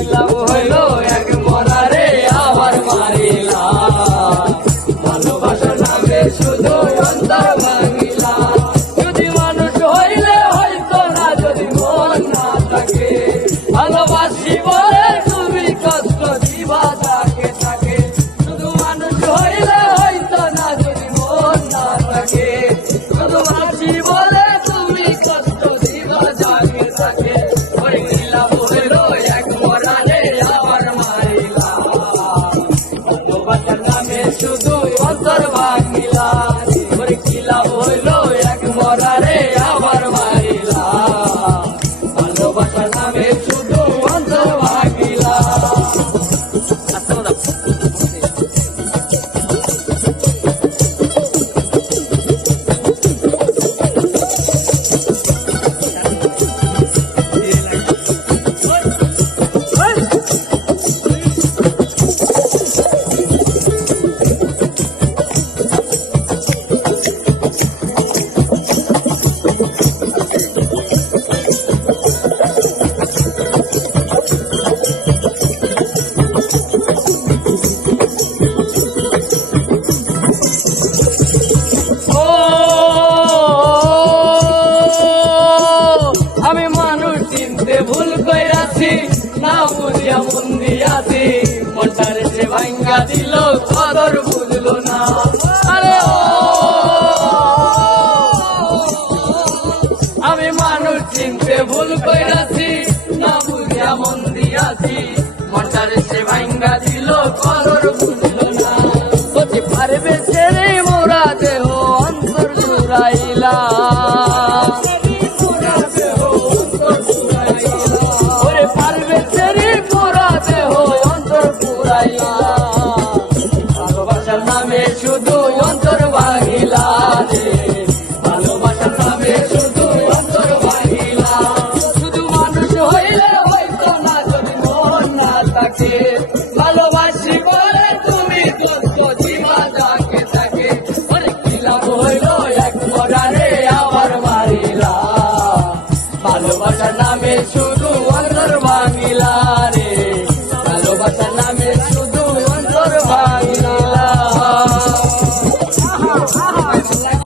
ইসলাম হইল এক মরারে আবার মারিলা ভালোবাসার নামে শুধু শুধু অন্তর আছি, না বুঝিয়া মন দিয়াছি। মনটারে সে ভাঙ্গা দিল কদর বুঝলো না। আরে ও! আমি মানুষ চিনতে ভুল কইরাছি, না বুঝিয়া মন দিয়াছি। মনটারে সে ভাঙ্গা দিল কদর বুঝলো না। পারবে ছেড়ে মোরা দেহ অন্তর জুড়াইলা।